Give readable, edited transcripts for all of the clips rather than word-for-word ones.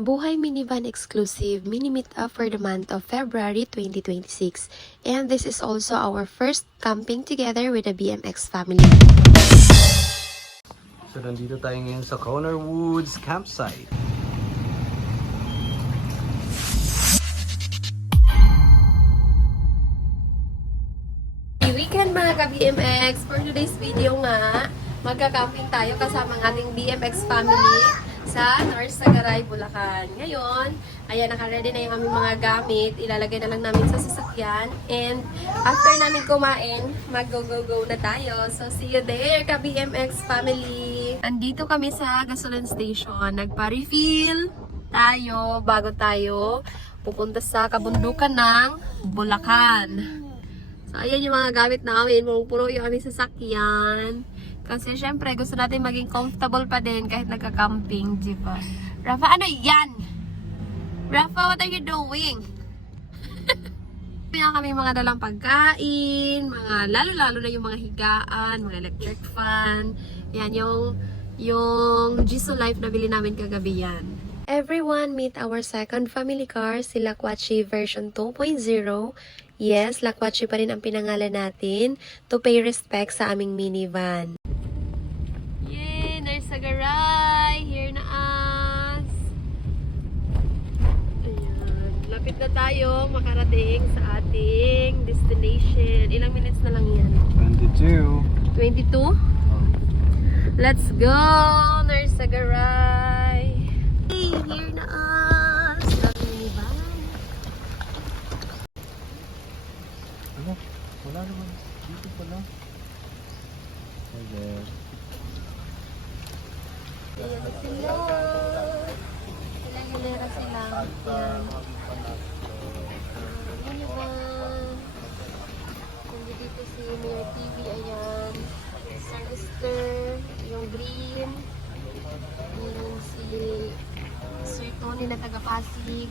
Buhay Minivan Exclusive Mini Meetup for the month of February 2026. And this is also our first camping together with the BMX family. So nandito tayo ngayon sa Corner Woods campsite. Weekend mga ka-BMX, for today's video nga, magka-camping tayo kasama ng ating BMX family sa North Sagaray, Bulacan. Ngayon, ayan, naka-ready na yung aming mga gamit. Ilalagay na lang namin sa sasakyan. And after namin kumain, mag-go-go-go na tayo. So, see you there, ka-BMX family! Andito kami sa gasoline station. Nagpa-refill tayo bago tayo pupunta sa kabundukan ng Bulacan. So, ayan yung mga gamit namin. Puro yung aming sasakyan. Kasi syempre, gusto natin maging comfortable pa din kahit nagka-camping, diba? Rafa, ano yan? Rafa, what are you doing? Kaya kami mga dalang pagkain, mga lalo-lalo na yung mga higaan, mga electric fan. Yan, yung Jisoo Life na bili namin kagabi yan. Everyone, meet our second family car, si Lakwachi version 2.0. Yes, Lakwachi pa rin ang pinangalan natin to pay respect sa aming minivan. Yay! There's Sagaray! Here na us! Ayan. Lapit na tayo makarating sa ating destination. Ilang minutes na lang yan? 22. 22? Let's go! There's Sagaray! Hey! Here na us! Ang minivan. Ano? Wala naman. Dito pala. Okay. Ayan sila. Hilera sila. Ayan. Minivan. Nandito dito si Mayor TV. Ayan. Sir Esther. Yung green. Ayan si Sir Tony na taga-Pasig.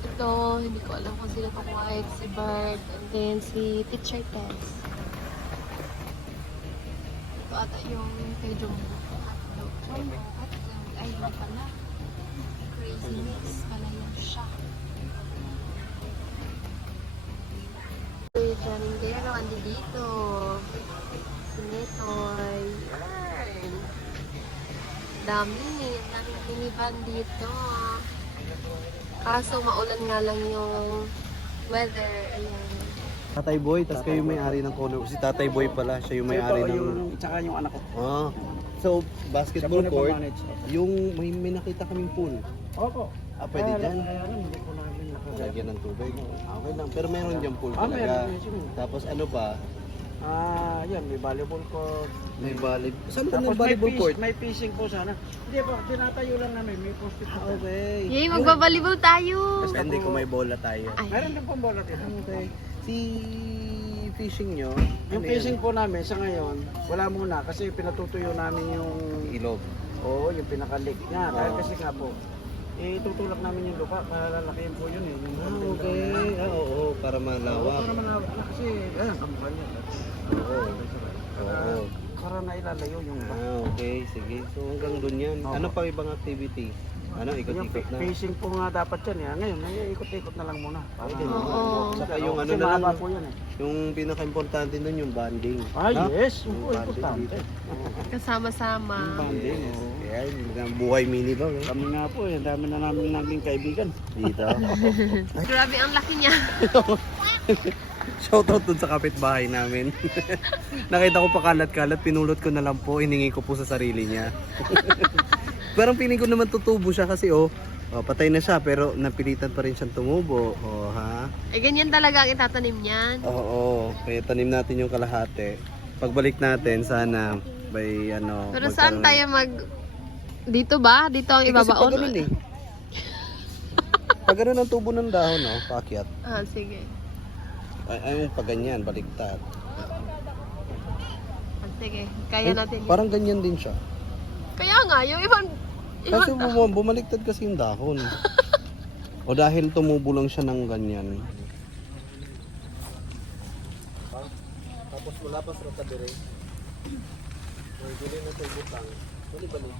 Ito, hindi ko alam kung sino to, White, si Bert, and then si Teacher Tess. Ito ata yung kay Jumbo. Ay, hindi pala. Crazy Mix pala yan siya. Janindero, andi dito. Si Netoy. Yarn. Daming minivan dito. Kaso maulan nga lang yung weather. Ayan. Tatay Boy, tas kayo may-ari ng Corner. Si Tatay Boy pala, siya yung may-ari ng... Tsaka yung anak ko. Ah. So, basketball Siya po court, nagmamanage. yung may nakita kaming pool. Opo. Ah, pwede dyan? Hindi po namin Lagyan ng tubig. Okay lang. Pero meron dyan pool Ah, talaga. meron. Tapos ano pa? yan, may volleyball court. May volleyball. Saan ba Tapos ng volleyball court? may fishing po sana. Hindi po, tinatayo lang namin. May post Ah, okay. Yay, magbabalibol tayo! Basta hindi kung may bola tayo. Ay. Meron din pong bola dito. Okay. Si fishing nyo? Yung ano fishing yan? po namin sa ngayon, wala muna kasi pinatutuyo namin yung Ilog. yung pinaka-lake niya. Dahil kasi nga po, itutulak namin yung lupa para lalakihin po yun eh. Yung Ah, okay. Ah, oo. Para malawak. Para malawak na kasi, kamukha niya. Oo. Oo. Para na ilalayo yung lupa. Ah, okay. Sige. So hanggang dun yan. Oo. Ano pang ibang activity? Ano, ikot-ikot na? Fishing po nga dapat yan. Ngayon, ikot-ikot na lang muna. Para Okay. Oo. Saka yung Kasi ano na lang, mahaba po yun eh. yung pinaka-importante dun yung banding. Ah, Ha? yes. Yung Oo, banding importante. dito. Kasama-sama. Banding, Yes. oo. Kaya yung buhay minivan. Eh. Kami nga po, ang dami na namin naging kaibigan. Dito. Grabe, ang laki niya. Shoutout dun sa kapitbahay namin. Nakita ko pa kalat-kalat, pinulot ko na lang po, hiningi ko po sa sarili niya. Parang piling ko naman tutubo siya kasi patay na siya pero napilitan pa rin siyang tumubo. Oh, ha? Eh, ganyan talaga ang itatanim niyan. Oo, kaya tanim natin yung kalahati. Pagbalik natin, sana may ano... Pero saan tayo Dito ba? Dito ang Kasi ibabaon? pag ganun eh. Pag ganun ang tubo ng dahon, paakyat. Ah, sige. Ay, pag ganyan, baliktad. Ah, sige, kaya natin. Parang ganyan din siya. Kaya nga, yung ibang Kasi bumaliktad kasi yung dahon. O dahil tumubo lang siya ng ganyan. Tapos wala pa sa rotadere. May bili na sa butang. Bali-bali.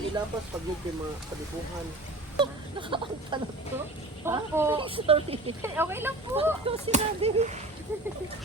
Ilapas pag yung mga kalibuhan. Opo. Okay lang po.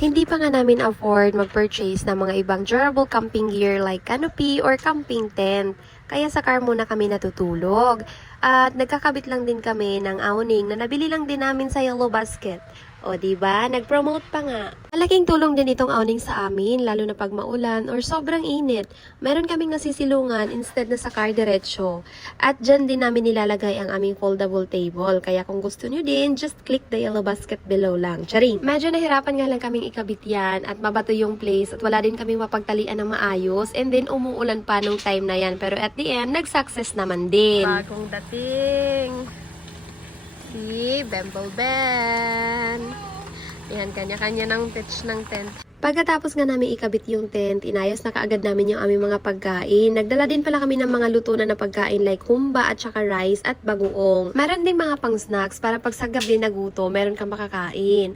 Hindi pa nga namin afford mag-purchase ng mga ibang durable camping gear like canopy or camping tent. Kaya sa car muna kami natutulog. At nagkakabit lang din kami ng awning na nabili lang din namin sa Yellow Basket. O diba, nag-promote pa nga. Malaking tulong din itong awning sa amin, lalo na pag maulan or sobrang init. Meron kaming nasisilungan instead na sa car diretsyo. At dyan din namin nilalagay ang aming foldable table. Kaya kung gusto nyo din, just click the Yellow Basket below lang. Charing! Medyo nahirapan nga lang kaming ikabit yan at mabato yung place at wala din kaming mapagtalian ng maayos. And then umuulan pa nung time na yan. Pero at the end, nag-success naman din. Bagong dating! Si Bemble Ben. Yan, kanya-kanya ng pitch ng tent. Pagkatapos nga namin ikabit yung tent, inayos na kaagad namin yung aming mga pagkain. Nagdala din pala kami ng mga luto na pagkain like humba at saka rice at bagoong. Meron din mga pang snacks para pag sa gabi na gutom, meron kang makakain.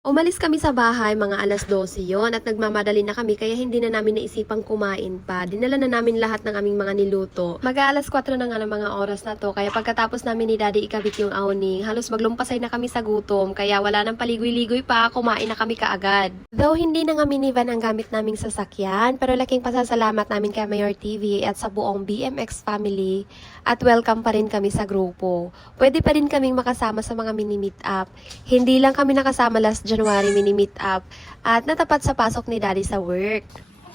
Umalis kami sa bahay mga alas 12 yon at nagmamadali na kami kaya hindi na namin naisipang kumain pa. Dinala na namin lahat ng aming mga niluto. Mag-aalas 4 na nga ng mga oras na to kaya pagkatapos namin ni Daddy ikabit yung awning, halos maglumpasay na kami sa gutom kaya wala nang paligoy-ligoy pa, kumain na kami kaagad. Though hindi na nga minivan ang gamit naming sasakyan, pero laking pasasalamat namin kay Mayor TV at sa buong BMX family at welcome pa rin kami sa grupo. Pwede pa rin kaming makasama sa mga mini-meet up. Hindi lang kami nakasama last January mini-meet up at natapat sa pasok ni Daddy sa work.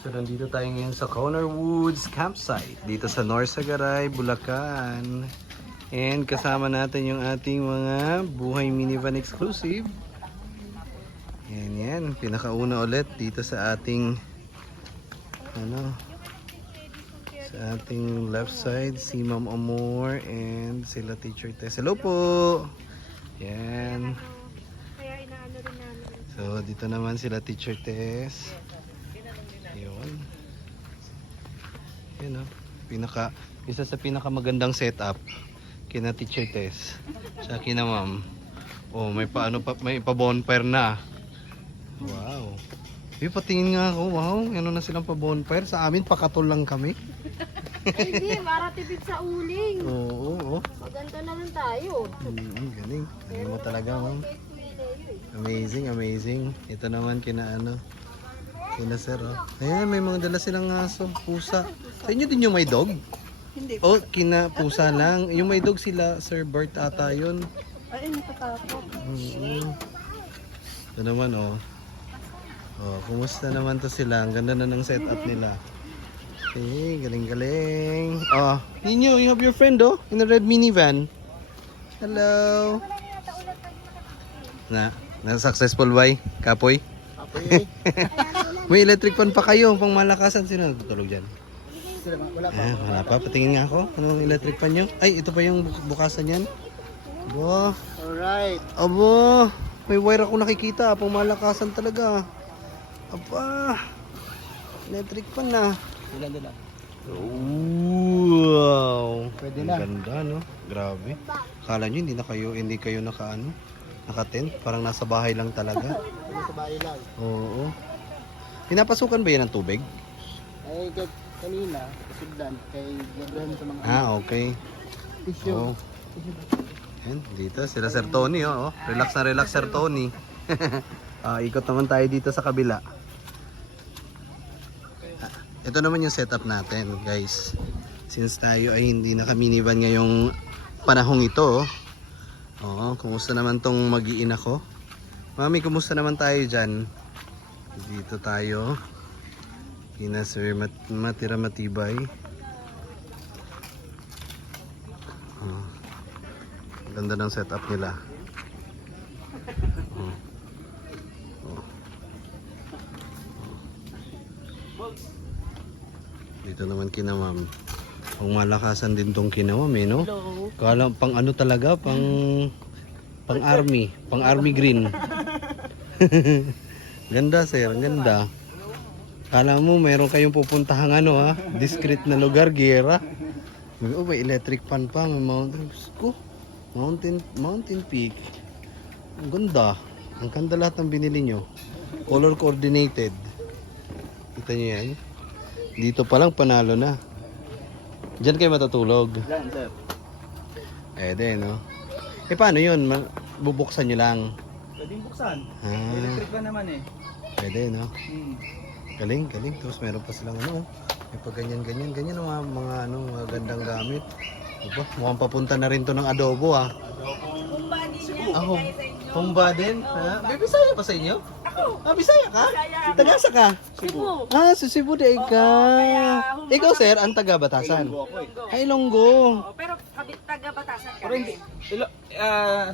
So nandito tayo ngayon sa Corner Woods Campsite dito sa Norsagaray, Bulacan. And kasama natin yung ating mga buhay minivan exclusive. Yan, pinakauna ulit dito sa ating sa ating left side si Ma'am Amor and sila Teacher Tess. Hello po. Yan. So, dito naman sila Teacher Tess. Yun. Yun o. Isa sa pinakamagandang setup kina Teacher Tess. Siya kina Ma'am. Oh, may pa-bonfire na. Wow. Patingin nga ako. Wow, ano na silang pa-bonfire. Sa amin, pakatol lang kami. Hindi, para tipid sa uling. Oo. Maganda naman tayo. Galing. Galing mo talaga, Ma'am. Amazing. Ito naman kina sir. Oh. Ayan, may mga dala silang aso, pusa. Sa inyo din yung may dog? Hindi. Oh, kina pusa lang. Yung may dog sila, Sir Bert ata yun. Ay, natatakot. Ito naman, oh. Oh, kumusta naman to sila? Ang ganda na ng setup nila. Okay, galing. Oh, Ninyo, you have your friend, oh, in a red minivan. Hello. Na-successful ba? Kapoy? Apoy. May electric fan pa kayo, pang malakasan. Sino natutulog dyan? Wala pa. Wala pa, patingin nga ako. Ano ang electric fan nyo? Ay, ito pa yung bukasan yan. Abo. Alright. Abo. May wire ako nakikita, pang malakasan talaga. Aba. Electric fan na. Dila. Wow. Pwede na. Ganda, no? Grabe. Akala nyo hindi kayo naka-tent, parang nasa bahay lang talaga. Sa bahay lang. Oo. Pinapasukan ba yan ng tubig? Ay, kanina, kasigdan, kay Gabriel sa mga Okay. tissue. Oo. Yan, dito sila Sir Tony, oh. Relax na relax Sir Tony. Ikot naman tayo dito sa kabila. Ito naman yung setup natin, guys. Since tayo ay hindi naka-minivan ngayong panahong ito, kumusta naman tong mag-iina ko? Mami, kumusta naman tayo dyan? Dito tayo. Kina Sir Matira Matibay. Ganda ng setup nila. Dito naman kina Ma'am. Pang malakasan din tong kina Ma'am, no? Hello. Kala pang talaga, pang army green. Ganda sir, ganda. Kala mo meron kayong pupuntahang discreet na lugar, Gera. May electric fan pa, may mountain peak. Ang ganda. Ang ganda lahat ng binili nyo. Color coordinated. Kita nyo yan? Dito pa lang panalo na. Diyan kayo matutulog. Yan, sir. Pwede, no? Paano yun? Bubuksan nyo lang. Pwedeng buksan. Ah, Electric pa naman eh. pwede, no? Hmm. Galing, galing. Tapos meron pa silang ano, may pag ganyan, ganyan ang mga mga gandang gamit. Diba? Mukhang papunta na rin to ng adobo, ah. Ako, humba din? Ha? May Bisaya pa sa inyo? Ah, Bisaya ka? Tagasa ka? Cebu. Ah, sa Cebu di ka. Ikaw, sir, ang taga Batasan. Ilonggo ako eh. Ay, Ilonggo. Pero taga-Batasan ka. Pero hindi,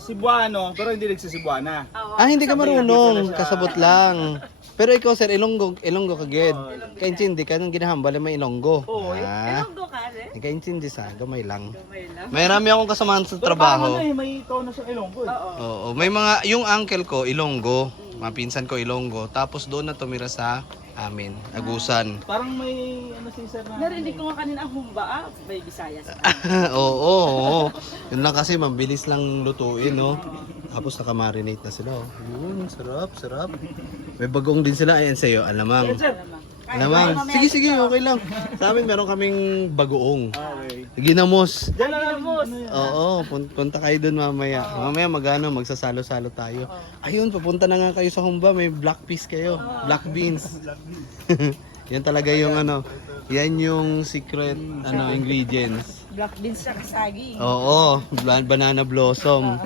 Cebuano, pero hindi nagsisibuana. Ah, hindi ka marunong. Kasabot lang. Pero ikaw, sir, Ilonggo kagid. Kaintindi ka nung ginahambal may Ilonggo. Ah, Ilonggo ka rin. kaintindi sa gamay lang. Kamay lang. May rami akong kasamahan sa Pero parang trabaho. ano eh, may tono sa Ilonggo eh. Oo, may mga, yung uncle ko, Ilonggo. Mga pinsan ko, Ilonggo. Tapos doon na tumira sa amin, Agusan. Parang may ano si sir na. Narinig ko nga kanina ang humba, may Bisayas. Oo. Yun lang kasi, mabilis lang lutuin, no? Tapos nakamarinate na sila, oh. Yun, sarap, sarap. May bagong din sila, ayan sa'yo, alamang. Sir. Alamang. Sige, okay lang. Sa amin, meron kaming bagoong. Okay. Ginamos. Diyan na lang. Ano yan? Oo, punta kayo dun mamaya. Mamaya magsasalo-salo tayo. Ayun, papunta na nga kayo sa humba, may black peas kayo. Black beans. Yan talaga yung ano, yan yung secret ingredients. Black beans sa kasagi. Oo, banana blossom.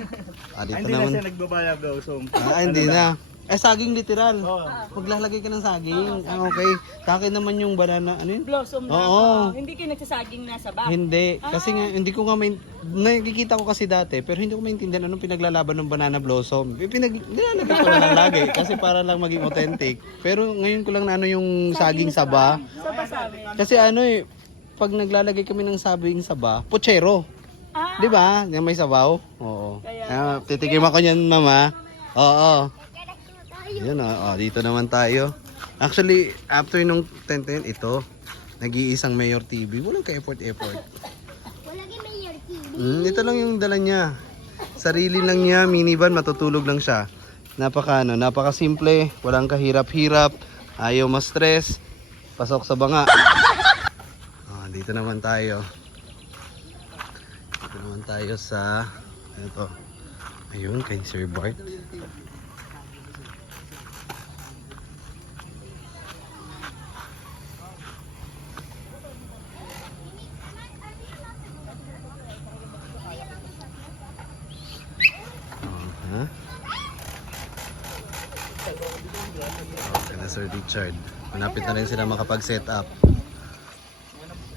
Ah, dito Hindi na naman. siya nagbabayag daw. So, Hindi na. Saging literal. Oo. Maglalagay ka ng saging. Ah, okay. Sa akin naman yung banana, ano yun? Blossom na. Oo. Hindi kayo nagsasaging nasa bag. Hindi. Kasi nga, hindi ko nga nakikita ko kasi dati, pero hindi ko maintindihan anong pinaglalaban ng banana blossom. Nilalagay ko na lang lagi kasi para lang maging authentic. Pero ngayon ko lang na ano yung saging saba. Saba sa amin. Kasi ano eh, pag naglalagay kami ng saging saba, puchero. Ah, Di ba? Yung may sabaw. Oo. Kaya- Titikim ako niyan, mama. Oo. Yan dito naman tayo. Actually, after nung 10-10, ito, nag-iisang Mayor TV. Walang ka-effort. Ito lang yung dala niya. Sarili lang niya, minivan, matutulog lang siya. Napaka simple, walang kahirap-hirap, ayaw ma-stress, pasok sa banga. Dito naman tayo. Dito naman tayo sa, ito. Ayun, kay Sir Bart. Okay na Sir Richard. Malapit na rin sila makapag-set up.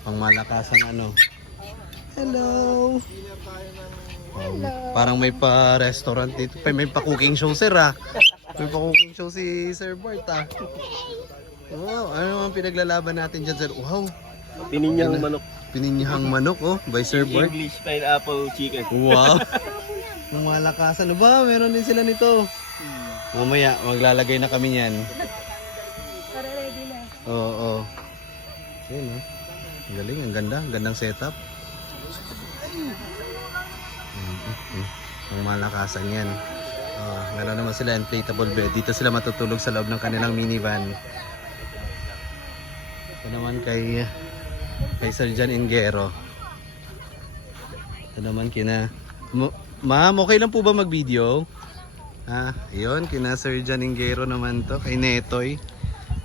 Pang malakasang ano. Hello! Parang may pa-restaurant dito. May pa-cooking show sir May pa-cooking show si Sir Bart Wow, ano naman pinaglalaban natin dyan sir? Wow! Pininyang manok. Pininyahang manok by Sir Bart. English pineapple chicken. Wow! Ang malakasan. Ano ba? Meron din sila nito. Mamaya, maglalagay na kami niyan. para ready na. Oo. Ayun Ang galing, ang ganda. Ang gandang setup. Ang malakasan yan. Meron naman sila inflatable bed. Dito sila matutulog sa loob ng kanilang minivan. Ito naman kay Sir Jan Ingero. Ito naman kina... Ma'am, okay lang po ba mag-video? Ayun, kina Sir Jan Ingero naman to. Kay Netoy.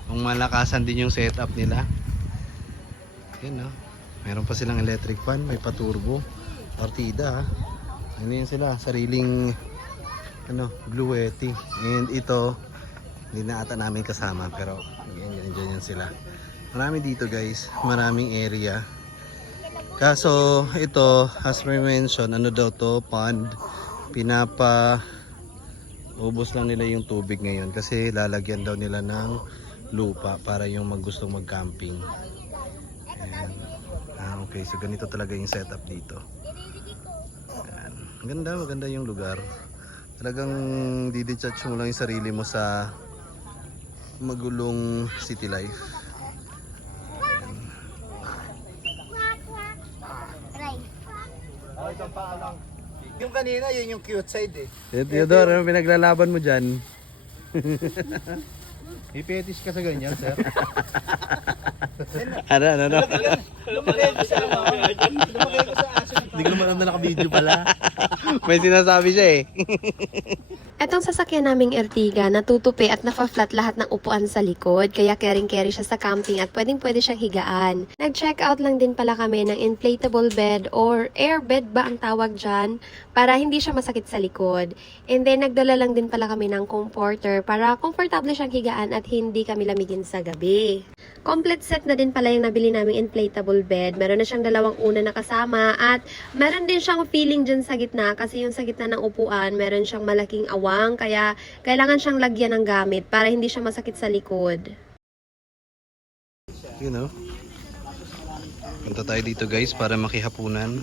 Ang malakasan din yung setup nila. Ayun Meron pa silang electric fan. May pa-turbo. Partida Ano yun sila? Sariling Bluetti. And ito, hindi na ata namin kasama. Pero, yan sila. Marami dito guys. Maraming area. Kaso, ito, as we mentioned, ano daw to? Pond. Ubos lang nila yung tubig ngayon. Kasi lalagyan daw nila ng lupa para yung gustong mag-camping. Ayan. Okay, so ganito talaga yung setup dito. Ayan. Maganda yung lugar. Talagang didetach mo lang yung sarili mo sa magulong city life. Yung kanina, yun yung cute side eh. Theodore, ano pinaglalaban mo dyan? May fetish ka sa ganyan, sir? Ano? Hindi ko naman alam na naka-video pala. May sinasabi siya eh. Etong sasakyan naming Ertiga, natutupi at nafa-flat lahat ng upuan sa likod, kaya carry siya sa camping at pwede siyang higaan. Nag-check out lang din pala kami ng inflatable bed or air bed ba ang tawag dyan, para hindi siya masakit sa likod. And then nagdala lang din pala kami ng comforter para komportable siyang higaan at hindi kami lamigin sa gabi. Complete set na din pala yung nabili naming inflatable bed. Meron na siyang dalawang una na kasama at meron din siyang feeling dyan sa gitna kasi yung sa gitna ng upuan meron siyang malaking awang kaya kailangan siyang lagyan ng gamit para hindi siya masakit sa likod. You know. Punta tayo dito guys para makihapunan.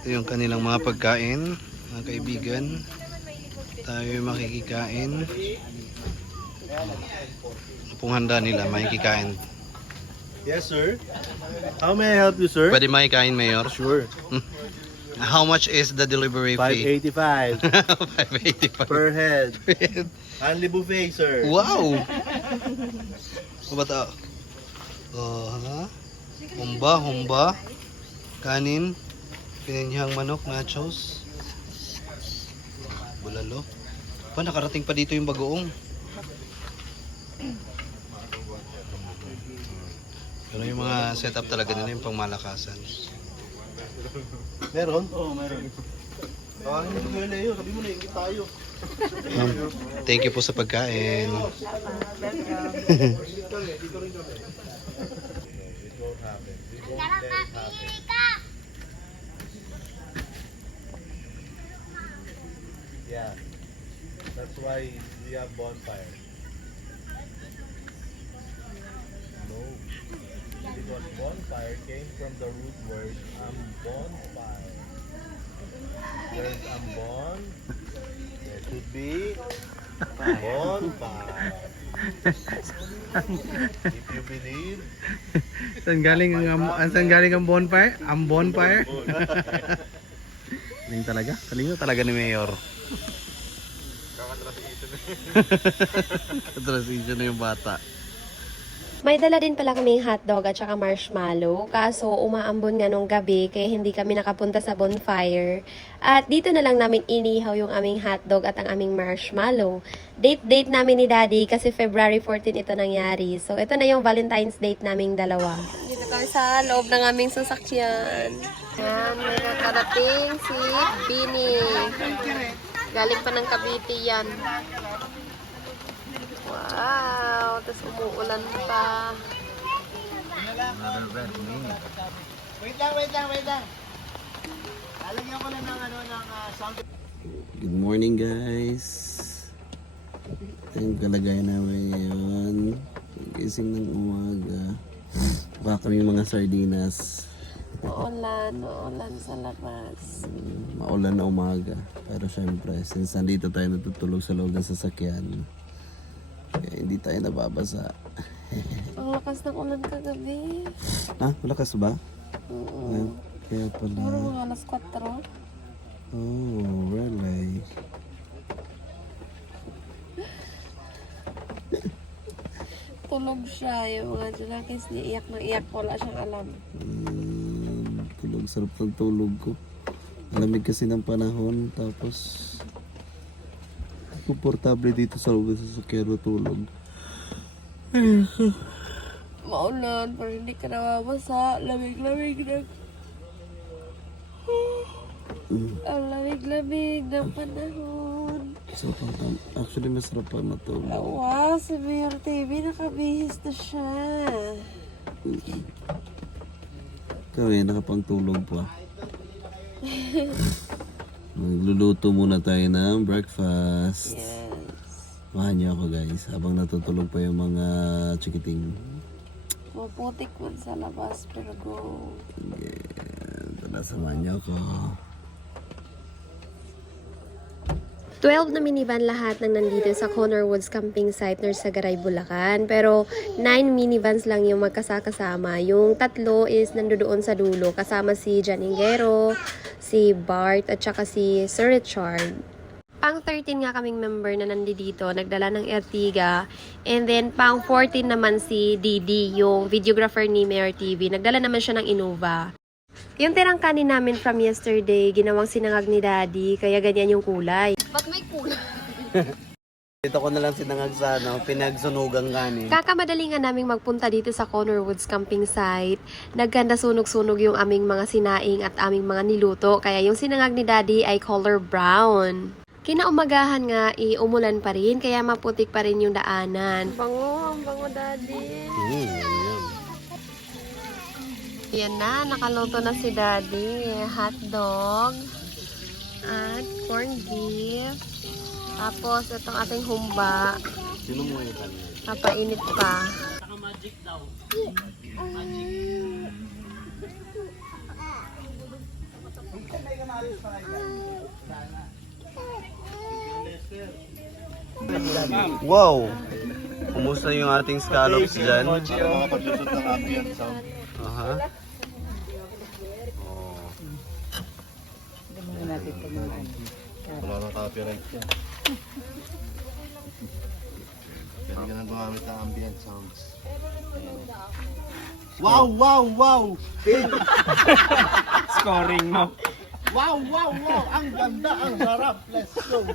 Ito yung kanilang mga pagkain, mga kaibigan. Tayo makikikain. Pong handa nila, makikikain. Yes, sir. How may I help you, sir? Pwede makikain, Mayor? Sure. How much is the delivery fee? 585 585 per head. Only buffet, sir. Wow! Ano ba ito? Ha? Humba. Kanin. Pinanyang manok, nachos. Bulalo. Pa, nakarating pa dito yung bagoong. Pero yung mga setup talaga nila yung pangmalakasan. Meron? Oo, meron. Hindi ko yun eh. Sabi mo na, ingit tayo. Thank you po sa pagkain. Yeah. That's why we have bonfire. No. Because bonfire came from the root word bonfire. There's ambon. There should be bonfire. If you believe, Saan galing ang bonfire? Ang bonfire? Galing talaga. Galing talaga ni Mayor. Transition na yung bata. May dala din pala kaming hotdog at saka marshmallow. Kaso umaambon nga nung gabi kaya hindi kami nakapunta sa bonfire. At dito na lang namin inihaw yung aming hotdog at ang aming marshmallow. Date namin ni Daddy kasi February 14 ito nangyari. So ito na yung Valentine's date naming dalawa. Dito kami sa loob ng aming sasakyan. Yan, may nakarating si Bini. Galing pa ng Cavite yan. Wow, tapos umuulan pa. Wait lang. Lalagyan ko lang ng sound. Good morning guys. Ang kalagayan namin ngayon. Gising ng umaga. Baka kami mga sardinas. Maulan sa labas. Maulan na umaga. Pero syempre, since nandito tayo natutulog sa loob ng sasakyan, kaya hindi tayo nababasa. Ang lakas ng ulan kagabi. Ah, malakas ba? Oo. Kaya pala. Siguro mga alas 4. Oh, really? Tulog siya. Yung mga Junakis niya iyak ng iyak. Wala siyang alam. Tulog, sarap ng tulog ko. Malamig kasi ng panahon, tapos komportable dito sa loob ng sasakyan tulog. Maulan. Pero hindi ka nababasa. Lamig-lamig na. Ang lamig-lamig ng panahon. Sarap ang actually masarap pa matulog. Wow, si Mayor TV nakabihis na siya. Kami nakapangtulog pa. Magluluto muna tayo ng breakfast. Yes. Mahan niyo ako guys, habang natutulog pa yung mga chikiting. Maputik man sa labas, pero go. Yeah, tala, samahan niyo ako. 12 na minivan lahat ng nandito sa Conor Woods camping site ng Sagaray, Bulacan. Pero 9 minivans lang yung magkasakasama. Yung 3 is nandoon sa dulo. Kasama si Jan Ingero, si Bart, at saka si Sir Richard. Pang 13 nga kaming member na nandito, nagdala ng Ertiga. And then, pang 14 naman si Didi, yung videographer ni Mayor TV. Nagdala naman siya ng Innova. Yung tirang kanin namin from yesterday, ginawang sinangag ni Daddy, kaya ganyan yung kulay. Ba't may kulay? Dito ko na lang sinangag sa pinagsunugang kanin. Kakamadali nga naming magpunta dito sa Conor Woods camping site. Nagganda sunog-sunog yung aming mga sinaing at aming mga niluto. Kaya yung sinangag ni Daddy ay color brown. Kinaumagahan nga, umulan pa rin, kaya maputik pa rin yung daanan. Bango, ang bango, Daddy. Yan na, nakaluto na si Daddy. Hotdog at corned beef. Tapos, itong ating humba. Sino mo yung kanin? Papainit pa. Wow! Kumusta yung ating scallops dyan? Para makapaglusot ng ambient sound. Aha. Wala nang copyright yan. Pwede ka nang gumamit ng ambient sounds. Wow! Wow! Wow! Scoring mo. Wow! Wow! Wow! Ang ganda! Ang sarap! Let's go!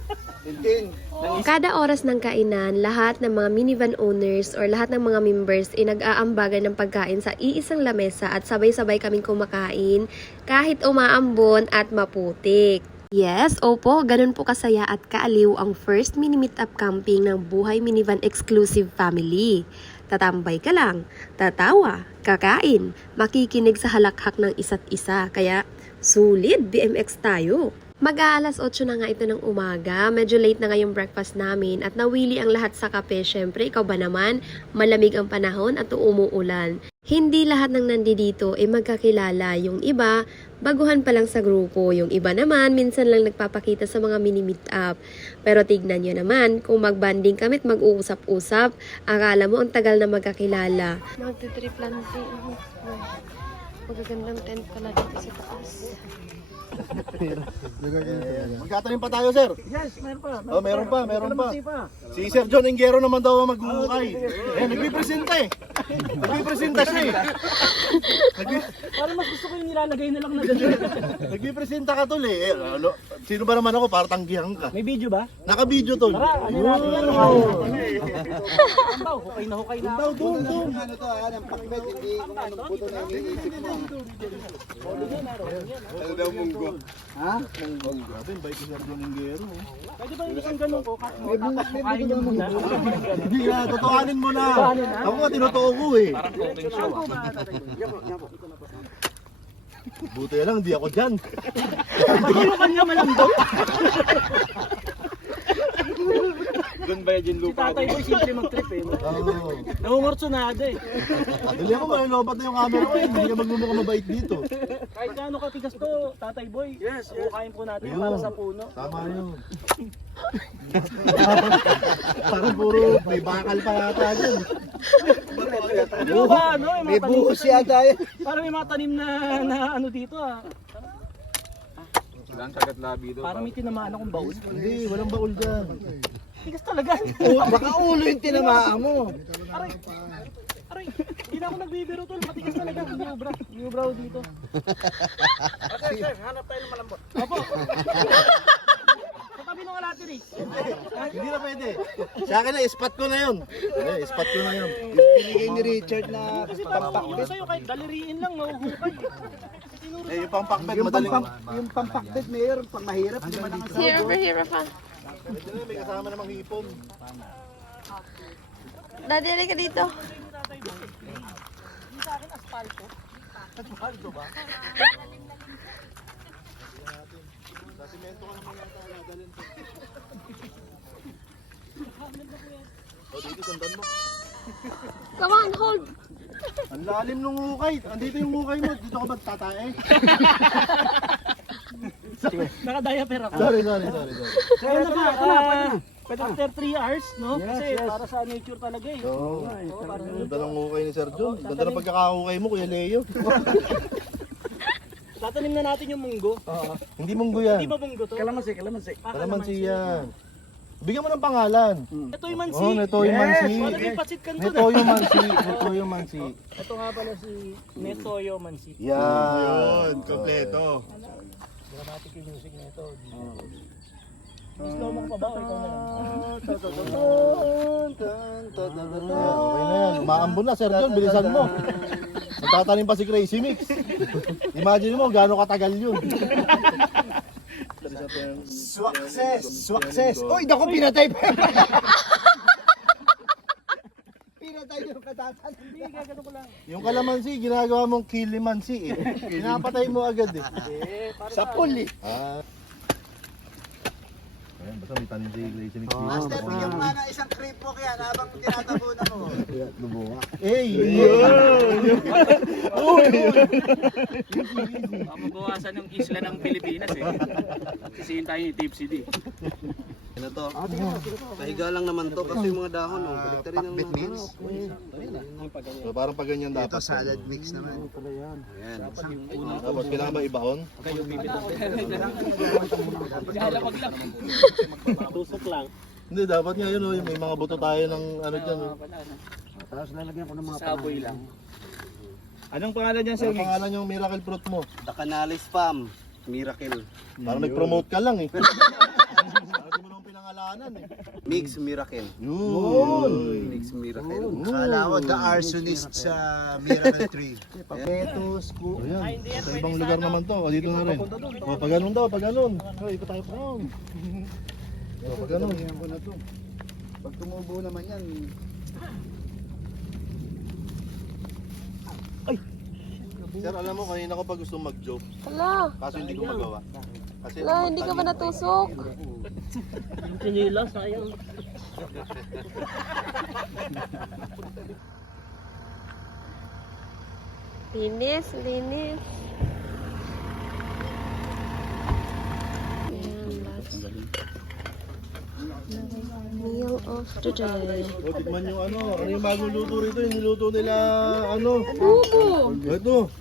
Tintin! Kada oras ng kainan, lahat ng mga minivan owners or lahat ng mga members ay nag-aambagan ng pagkain sa iisang lamesa at sabay-sabay kaming kumakain kahit umaambon at maputik. Yes, opo, ganun po kasaya at kaaliw ang first mini-meetup camping ng Buhay Minivan Exclusive Family. Tatambay ka lang, tatawa, kakain, makikinig sa halakhak ng isa't isa, kaya sulit BMX tayo. Mag-aalas 8 na nga ito ng umaga, medyo late na nga yung breakfast namin at nawili ang lahat sa kape. Syempre, ikaw ba naman, malamig ang panahon at umuulan. Hindi lahat ng nandito ay magkakilala. Yung iba, baguhan pa lang sa grupo. Yung iba naman, minsan lang nagpapakita sa mga mini-meetup. Pero tignan nyo naman, kung mag-banding kami at mag-uusap-usap, akala mo ang tagal na magkakilala. Magti-trip lang din. Magagandang tent pala dito sa taas. Magkatanim pa tayo, sir. Yes, meron pa. Oh, meron pa, meron pa. pa. Si Sir John Engero naman daw ang maghuhukay. Eh, nagpipresenta eh. Nagpipresenta siya eh. Parang mas gusto ko yung nilalagay na lang na gano'n. Nagpipresenta ka tol eh. Ano, sino ba naman ako para tanggihan ka? May video ba? Naka-video tol. Tara, ano natin yan? Ambaw, hukay na hukay na. Daw, doon. Ano to, ang pakbet, hindi kung anong puto na iniisip mo. Ano daw munggo? Ha? Munggo. Grabe, yung bike ni Sir John Engero. eh. Pwede ba hindi kang ganun ko? May buto daw munggo. Hindi na, totohanin mo na. Ako nga, tinotoo ko eh. Buti lang, hindi ako dyan. Hindi mo kanya malambot. Doon ba yung Si lupa? tatay boy, simple mag-trip eh. Oo. Nangungurtsunado eh. Dali ako, malalobat na yung camera ko eh. Hindi ka magmumukha mabait dito. Kahit gaano katigas to, tatay boy. Yes, bukayin po natin para sa puno. Tama yun. Parang puro may bakal pa yata dyan. Di ba ba ano? May buhos yata yun. Parang may mga tanim na ano dito ah. Parang may tinamaan akong baul. Hindi, walang baul dyan. Tigas talaga. Baka ulo yung tinamaan mo. Aray, aray, hindi na ako nagbibiro tol. Matigas talaga. New brow dito. Okay, sir, hanap tayo ng malambot. Opo. Sa tabi ng alatin eh. Hindi na pwede. Sa akin na, spot ko na yun. Eh, spot ko na yun. Binigay ni Richard na Kasi parang okay sa'yo kahit daliriin lang, mahuhukay. Eh, yung pang-packbed, yung madaling. yung pampakbet mayor, pang mahirap, di ba nang Here pa. May kasama namang hipon. Daddy, alay ka dito. O, dito, sundan mo. Come on, hold. Ang lalim ng hukay. Andito yung hukay mo. Dito ka magtatae. Naka-diaper ako. Sorry. So, yun na nga. After 3 hours, no? Kasi para sa nature talaga eh. Oo. Ganda ng hukay ni Sir John. Ganda ng pagkakahukay mo, Kuya Leo. Tatanim na natin yung munggo. Hindi munggo yan. Hindi ba munggo to? Kalamansi. Kalamansi yan. Bigyan mo ng pangalan. Ito yung mansi. Oh, Netoyo Mansi. Oh, naging pasit ka nito na. Netoyo Mansi. Netoyo Mansi. Ito nga pala si Netoyo Mansi. Yan. Kompleto. Dramatic yung music na ito. Slow mo pa ba o ikaw na lang? Okay na yan. Umaambon na, Sir John. Bilisan mo. Magtatanim pa si Crazy Mix. Imagine mo, gaano katagal yun. Success. Uy, naku, pinatay pa. Pinatay yung katatanim. Hindi, gagano ko lang. Yung kalamansi, ginagawa mong kilimansi eh. Pinapatay mo agad eh. Sa pool eh. Ayan, basta may tanim si Crazy Mix. Master, bigyan mo nga ng isang creep walk yan habang tinatabunan mo. Hey! Mabawasan yung isla ng Pilipinas eh. Sisihin tayo ni Tipsy D. Ano to? Pahiga lang naman to kasi yung mga dahon, oh. Balik ta rin ang Pakbit mix. So, parang pag ganyan dapat. Ito salad mix naman. Ayan. Tapos kailangan ba ibahon? Tusok lang. Hindi, dapat nga yun, oh, yung may mga buto tayo ng ano dyan. Oh. Saboy lang. Anong pangalan niyan, Ano pangalan yung miracle fruit mo? The Canales Farm. Miracle. Parang nag-promote ka lang eh. Parang di mo naman pinangalanan eh. Mix Miracle. Yun! Mix Miracle. Akala ko the arsonist sa Miracle Tree. Papetos, Ayan, sa ibang lugar naman to. O, dito na rin. O, pag ganun daw, pag ganun. O, ikot tayo pa ron. O, pag ganun. Tingnan ko na to. Pag tumubo naman yan, Sir, alam mo, kanina ko pa gusto mag-joke. Hala, Kaso hindi ko magawa. Kasi hala, hindi ka ba natusok? Pinilas na yun. Linis, linis. Ayan, last meal of the day. O, tikman yung ano yung bagong luto rito. Yung niluto nila, ano. Bubo! Ito.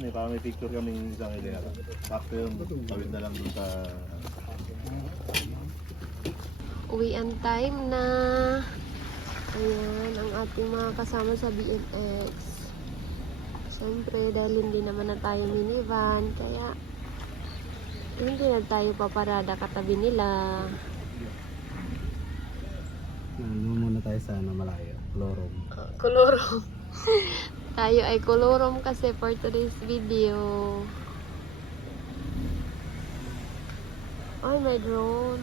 May picture kaming isang ilera. Sakto yun, tawid na lang dun sa... Uwian time na. Ayan, ang ating mga kasama sa BMX. Siyempre, dahil hindi naman na tayo minivan, kaya hindi na tayo paparada katabi nila. Ano muna tayo sa malayo. Lorong. Kolorom. Tayo ay kolorom kasi for today's video. Ay, may drone.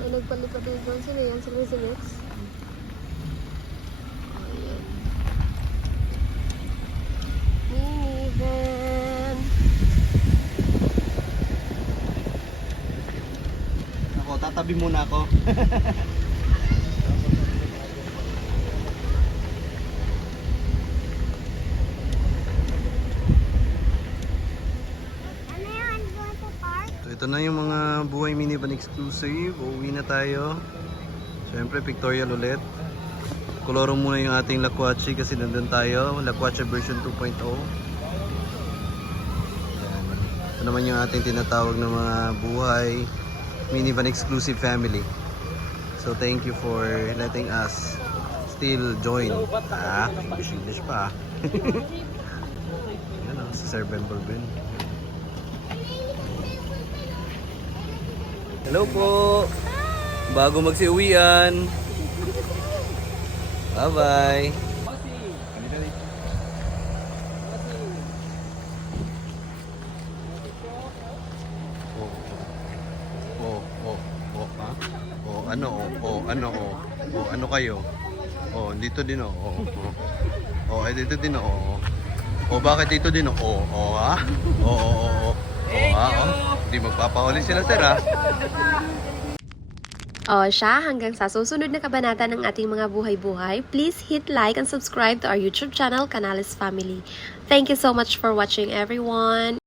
Ay, nagpalipad yung drone. Sino yan? Sino si Lex? Ayan. Minivan. Ako, tatabi muna ako. So, ito na yung mga buhay minivan exclusive. Uuwi na tayo. Siyempre, pictorial ulit. Koloro muna yung ating Laquachi kasi nandun tayo. Laquachi version 2.0. Ayan. Ito naman yung ating tinatawag na mga buhay minivan exclusive family. So thank you for letting us still join. English pa. Yan o, si Sir Ben Borbin. Hello po! Bago magsiuwian. Bye-bye! Ano kayo? Oh, dito din oh. Oh, ay dito din oh. Oh, bakit dito din oh? Oh, ha? Oh, ha? Oh, hindi magpapahuli sila, sir, ha? O siya, hanggang sa susunod na kabanata ng ating mga buhay-buhay, please hit like and subscribe to our YouTube channel, Canales Family. Thank you so much for watching, everyone!